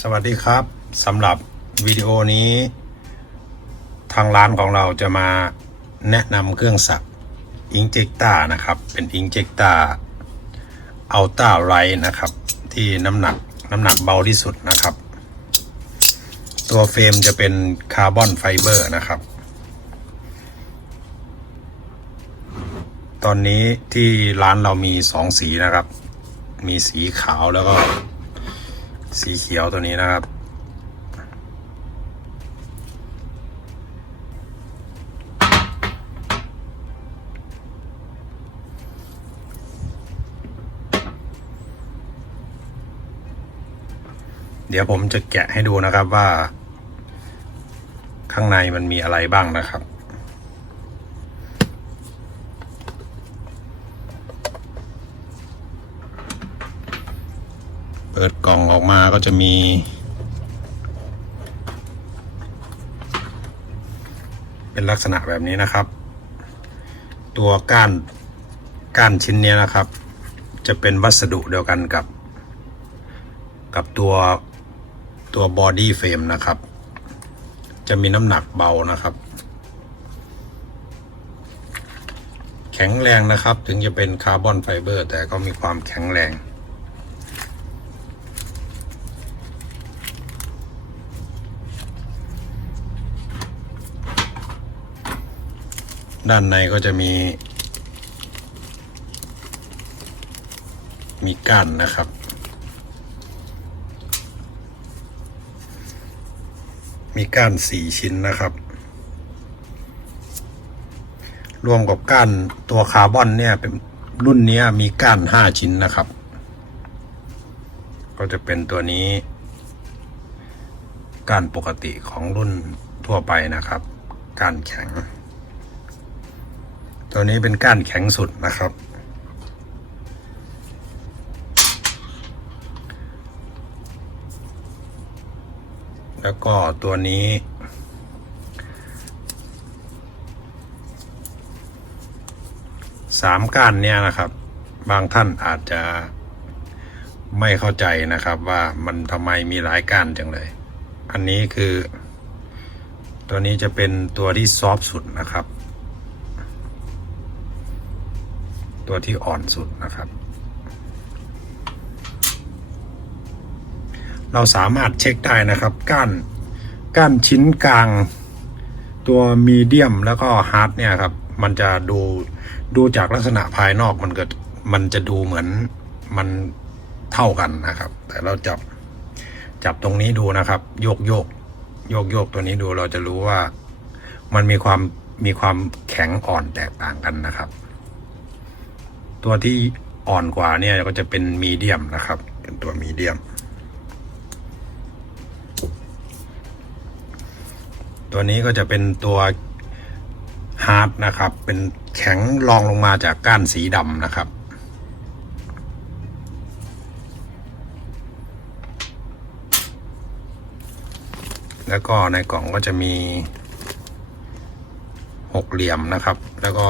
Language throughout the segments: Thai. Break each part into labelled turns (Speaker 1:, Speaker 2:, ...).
Speaker 1: สวัสดีครับสำหรับวิดีโอนี้ ทางร้านของเราจะมาแนะนำเครื่องสักอิงเจกตานะครับ เป็นอิงเจกตาอัลต้าไรนะครับ ที่น้ำหนักน้ำหนักเบาที่สุดนะครับ ตัวเฟรมจะเป็นคาร์บอนไฟเบอร์นะครับ ตอนนี้ที่ร้านเรามีสองสีนะครับ มีสีขาวแล้วก็ สีเขียวตัวนี้นะครับ เดี๋ยวผมจะแกะให้ดูนะครับว่า ข้างในมันมีอะไรบ้างนะครับ เปิดกล่องออกมาก็จะมี เป็นลักษณะแบบนี้นะครับ ตัวก้านก้านชิ้นนี้นะครับ จะเป็นวัสดุเดียวกันกับ กับตัวตัวบอดี้เฟรมนะครับ จะมีน้ำหนักเบานะครับ แข็งแรงนะครับ ถึงจะเป็นคาร์บอนไฟเบอร์ แต่ก็มีความแข็งแรง ด้านในก็จะมี มีก้านนะครับ มีก้านสี่ชิ้นนะครับ รวมกับก้านตัวคาร์บอนเนี่ยเป็นรุ่นนี้มีก้านห้าชิ้นนะครับ ก็จะเป็นตัวนี้ก้านปกติของรุ่นทั่วไปนะครับ ก้านแข็ง ตัวนี้เป็นก้านแข็งสุดนะครับ แล้วก็ตัวนี้ สามก้านเนี่ยนะครับ บางท่านอาจจะไม่เข้าใจนะครับว่ามันทำไมมีหลายก้านจังเลย อันนี้คือ ตัวนี้จะเป็นตัวที่ซอฟสุดนะครับ ตัวที่อ่อนสุดนะครับ เราสามารถเช็คได้นะครับก้านก้านชิ้นกลาง ตัวมีเดียมแล้วก็ฮาร์ดเนี่ยครับ มันจะดูดูจากลักษณะภายนอกมันเกิดมันจะดูเหมือนมันเท่ากันนะครับ แต่เราจับจับตรงนี้ดูนะครับ โยกโยกโยกโยกตัวนี้ดูเราจะรู้ว่ามันมีความมีความแข็งอ่อนแตกต่างกันนะครับ ตัวที่อ่อนกว่าเนี่ยก็จะเป็นมีเดียมนะครับ เป็นตัวมีเดียม ตัวนี้ก็จะเป็นตัวฮาร์ดนะครับ เป็นแข็งรองลงมาจากก้านสีดำนะครับแล้วก็ในกล่องก็จะมีหกเหลี่ยมนะครับ แล้วก็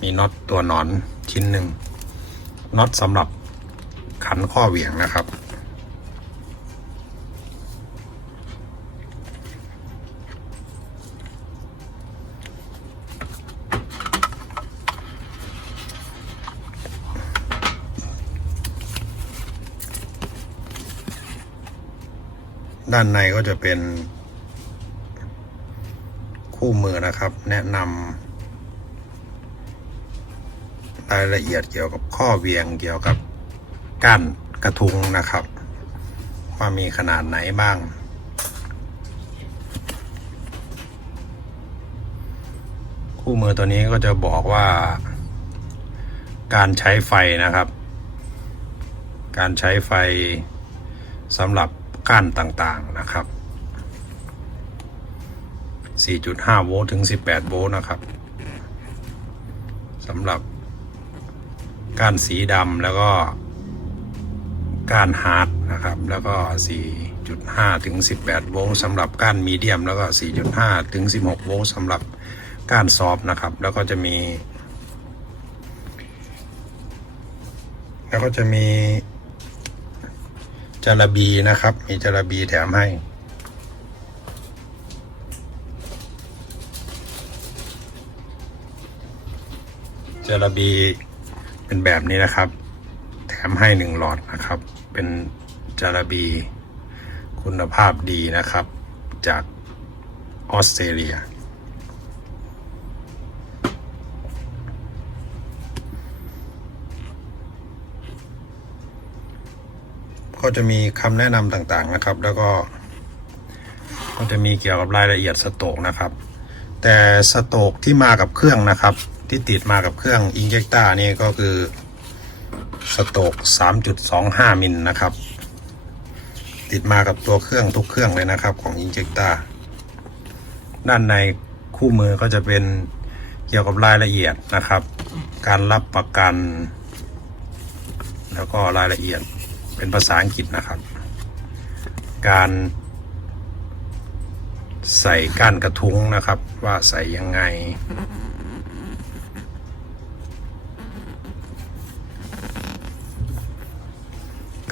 Speaker 1: มีน็อตตัวหนอนชิ้นหนึ่ง น็อตสำหรับขันข้อเหวี่ยงนะครับ ด้านในก็จะเป็นคู่มือนะครับ แนะนำ รายละเอียดเกี่ยวกับข้อเวียงเกี่ยวกับก้านกระทุงนะครับ ว่ามีขนาดไหนบ้างคู่มือตัวนี้ก็จะบอกว่าการใช้ไฟนะครับ การใช้ไฟสำหรับก้านต่างๆนะครับ 4.5 โวลต์ถึง 18 โวลต์นะครับสำหรับ ก้านสีดำแล้วก็ก้านฮาร์ดนะครับ แล้วก็ 4.5 ถึง 18 โวลต์สำหรับก้านมีเดียม แล้วก็ 4.5 ถึง 16 โวลต์สำหรับก้านซอฟนะครับ แล้วก็จะมี แล้วก็จะมีจาระบีนะครับ มีจาระบีแถมให้จาระบี เป็นแบบนี้นะครับ แถมให้หนึ่งหลอดนะครับ เป็นจาระบีคุณภาพดีนะครับ จากออสเตรเลีย ก็จะมีคำแนะนำต่างๆนะครับ แล้วก็ ก็จะมีเกี่ยวกับรายละเอียดสโตกนะครับ แต่สโตกที่มากับเครื่องนะครับ ที่ติดมากับเครื่องอินเจคตานี่ก็คือสโตก3.25 มิลนะครับ ติดมากับตัวเครื่องทุกเครื่องเลยนะครับของอินเจคตาด้านในคู่มือก็จะเป็นเกี่ยวกับรายละเอียดนะครับ การรับประกัน แล้วก็รายละเอียดเป็นภาษาอังกฤษนะครับ การใส่ก้านกระทุ้งนะครับ ว่าใส่ยังไง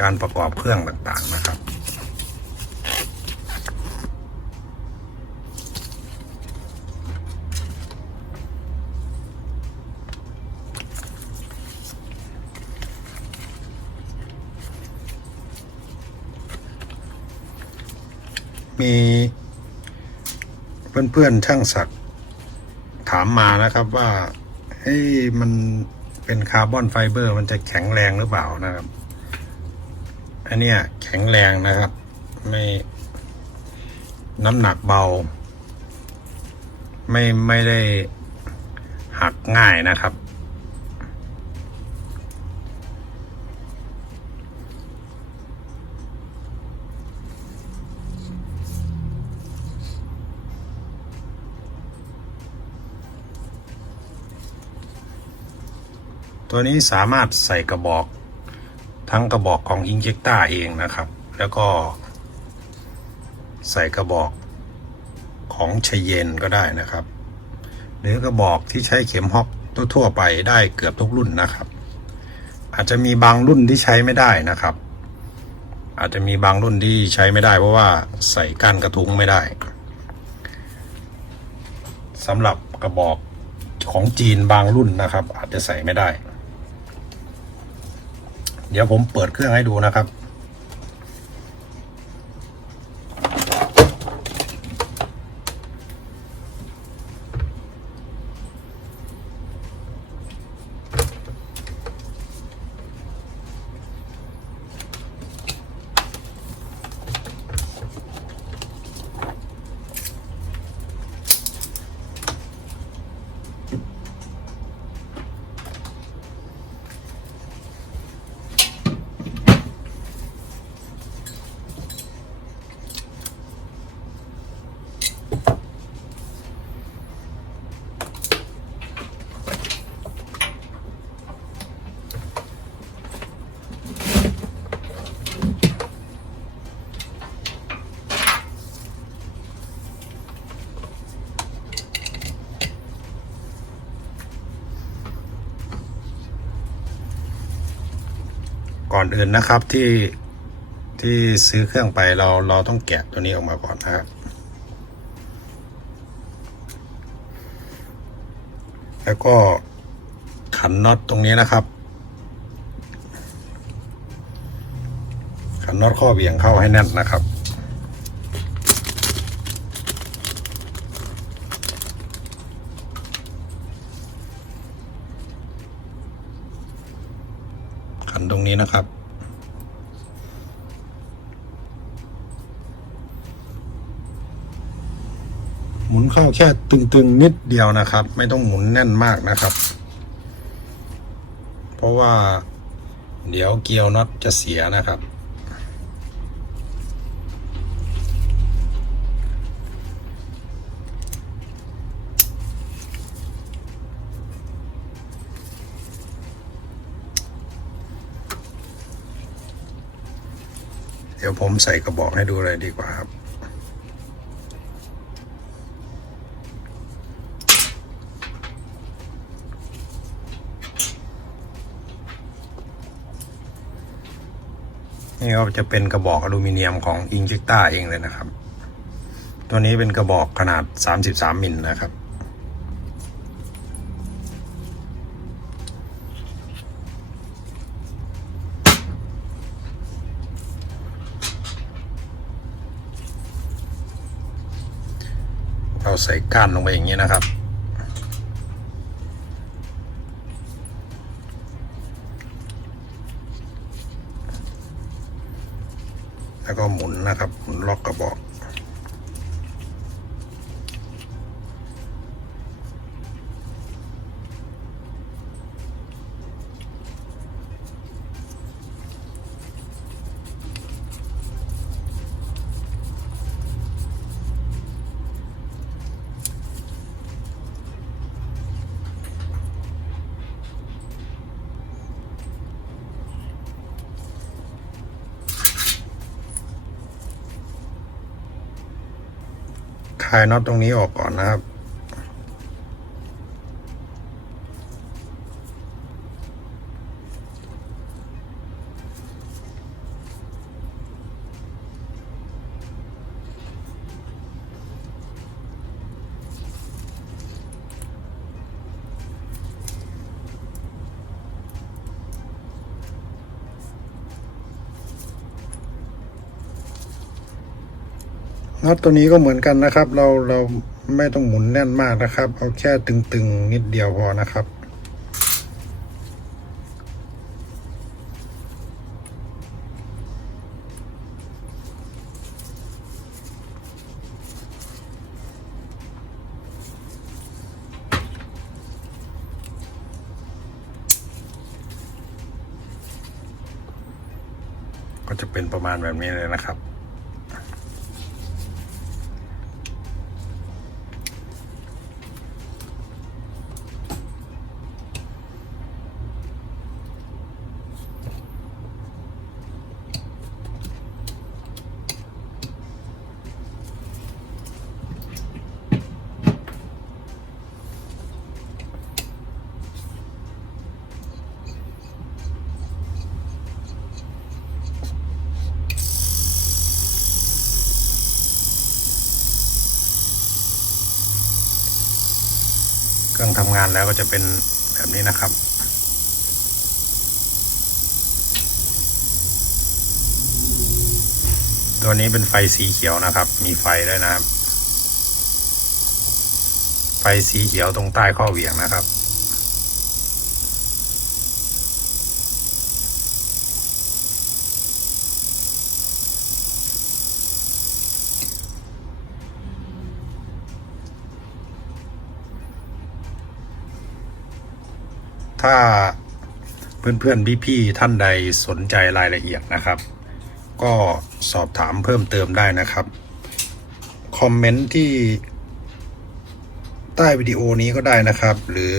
Speaker 1: การประกอบเครื่องต่างๆนะครับ มีเพื่อนๆช่างศักดิ์ถามมานะครับว่าเฮ้ยมันเป็นคาร์บอนไฟเบอร์ มันจะแข็งแรงหรือเปล่านะครับ อันเนี้ยแข็งแรงนะครับ ไม่น้ำหนักเบา ไม่ไม่ได้หักง่ายนะครับ ตัวนี้สามารถใส่กระบอก ทั้งกระบอกของอินเจคตาเองนะครับ แล้วก็ ใส่กระบอกของชเยนก็ได้นะครับ หรือกระบอกที่ใช้เข็มฮอกทั่วๆไปได้เกือบทุกรุ่นนะครับ อาจจะมีบางรุ่นที่ใช้ไม่ได้นะครับ อาจจะมีบางรุ่นที่ใช้ไม่ได้เพราะว่าใส่ก้านกระทุ้งไม่ได้สำหรับกระบอกของจีนบางรุ่นนะครับ อาจจะใส่ไม่ได้ เดี๋ยวผมเปิดเครื่องให้ดูนะครับ ก่อนอื่นนะครับที่ที่ซื้อเครื่องไปเราเราต้องแกะตัวนี้ออกมาก่อนนะครับแล้วก็ขันน็อตตรงนี้นะครับ ขันน็อตข้อเบี่ยงเข้าให้แน่นนะครับ ขันตรงนี้นะครับ หมุนเข้าแค่ตึงๆนิดเดียวนะครับ ไม่ต้องหมุนแน่นมากนะครับ เพราะว่า เดี๋ยวเกียวน็อตจะเสียนะครับ ดี๋ยวผมใส่กระบอกให้ดูเลยดีกว่าครับ นี่ก็จะเป็นกระบอกอลูมิเนียมของอิงจิกต้าเองเลยนะครับ ตัวนี้เป็นกระบอกขนาด 33มิลนะครับ ใส่ก้านลงไปอย่างนี้นะครับ แล้วก็หมุนนะครับหมุนล็อกกระบอกายน็อตตรงนี้ออกก่อนนะครับ น็อตตัวนี้ก็เหมือนกันนะครับ เราเราไม่ต้องหมุนแน่นมากนะครับ เอาแค่ตึงๆนิดเดียวพอนะครับก็จะเป็นประมาณแบบนี้เลยนะครับ งานแล้วก็จะเป็นแบบนี้นะครับ ตัวนี้เป็นไฟสีเขียวนะครับ มีไฟด้วยนะครับ ไฟสีเขียวตรงใต้ข้อเหวี่ยงนะครับ ถ้าเพื่อนๆพี่ๆท่านใดสนใจรายละเอียดนะครับ ก็สอบถามเพิ่มเติมได้นะครับ คอมเมนต์ที่ใต้วิดีโอนี้ก็ได้นะครับ หรือ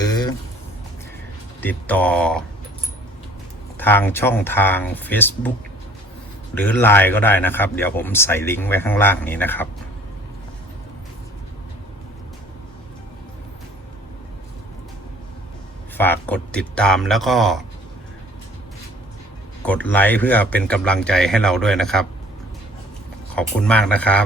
Speaker 1: ติดต่อทางช่องทาง Facebook หรือ Line ก็ได้นะครับ เดี๋ยวผมใส่ลิงก์ไว้ข้างล่างนี้นะครับ ฝากกดติดตามแล้วก็ กดไลค์เพื่อเป็นกำลังใจให้เราด้วยนะครับ ขอบคุณมากนะครับ